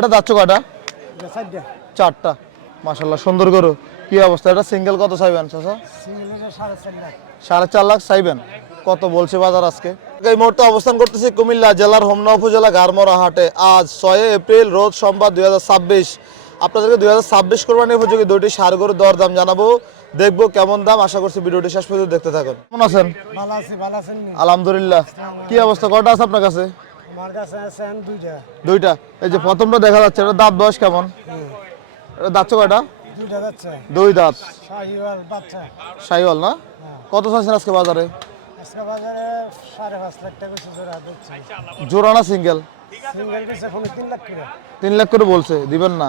এটা যাচ্ছে কয়টা? চারটা। মাশাআল্লাহ সুন্দর গরু। কি অবস্থা? এটা সিঙ্গেল কত চাইবেন চাচা? 4.5 লাখ চাইবেন। কত বলছে বাজার আজকে? এই মুহূর্তে অবস্থান করতেছি কুমিল্লা জেলার হোমনা উপজেলা গারমরা হাটে। আজ 6 এপ্রিল রোজ সোমবার 2026। আপনাদেরকে 2026 কোরবানি উপযোগী দুইটি ষাঁড় গরুর দরদাম জানাবো, দেখবো কেমন দাম। আশা করছি ভিডিওটি শেষ পর্যন্ত দেখতে থাকুন। কেমন আছেন? ভালো আছি, ভালো আছেন? আলহামদুলিল্লাহ। কি অবস্থা? কয়টা আছে আপনার কাছে? আমার কাছে আছেন দুইটা। দুইটা। এই যে প্রথমটা দেখা যাচ্ছে, এটা দাঁত বয়স কেমন? এটা দাঁতছে কয়টা? দুইটা যাচ্ছে। দুই দাঁত। শাহিওয়াল বাচ্চা। শাহিওয়াল না? কত চাইছেন আজকে বাজারে? আজকে বাজারে 5.5 লাখ টাকা কইছে জোড়া দিচ্ছে। জোড়া না সিঙ্গেল? সিঙ্গেল কইছে ফোনে 3 লাখ করে। 3 লাখ করে বলছে, দিবেন না?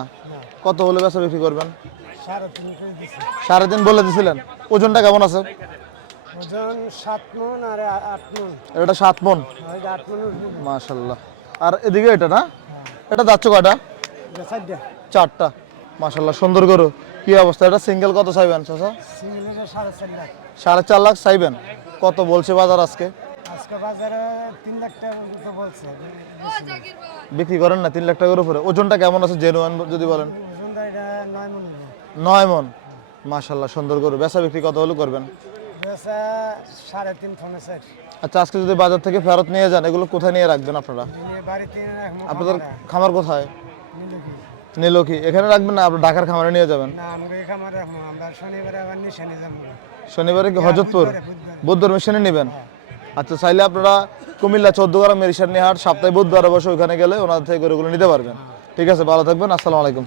কত হলে বেচা বিক্রি করবেন? 3.5 কই দিছে। 3.5 বলে দিছিলেন। ওজনটা কেমন আছে? ওজন 7 মণ আর 8 মণ। এটা 7 মণ। ওই 8 মণ উঠবে। মাশাআল্লাহ। আর এদিকে এটা না? এটা যাচ্ছে কয়টা? চারটা। চারটা। মাশাআল্লাহ সুন্দর গরু। কি অবস্থা? এটা সিঙ্গেল কত চাইবেন চাচা? সিঙ্গেলের 4.5 লাখ। 4.5 লাখ চাইবেন। কত বলছে বাজার আজকে? আজকে বাজারে 3 লাখ টাকা মতো বলছে। বিক্রি করেন না 3 লাখ টাকার উপরে? ওজনটা কেমন আছে জেনুইন যদি বলেন? ওজনটা এটা 9 মণ। 9 মণ। মাশাআল্লাহ সুন্দর গরু। বেচা বিক্রি কত হলে করবেন? বেচা 3.5 ফোনে স্যার। আচ্ছা, আজকে যদি বাজার থেকে ফেরত নিয়ে যান, এগুলো কোথায় নিয়ে রাখবেন আপনারা? নিয়ে বাড়িতে রাখবো। আপনাদের খামার কোথায়? নিলকি। নীলক্ষী। এখানে রাখবেন না আপনার ঢাকার খামারে নিয়ে যাবেন? না, আমরা এই খামার রাখবো। আমরা শনিবারে আবার নিশানে যাবো। শনিবারে কি হজরতপুর? বুধবারে। বুধবার মেশিনে নেবেন? আচ্ছা, চাইলে আপনারা কুমিল্লা 14 গ্রাম মেরিশানি হাট সপ্তাহে বুধবারে বসে ওখানে গেলে ওনাদের থেকে গরুগুলো নিতে পারবেন। ঠিক আছে, ভালো থাকবেন। আসসালামু আলাইকুম।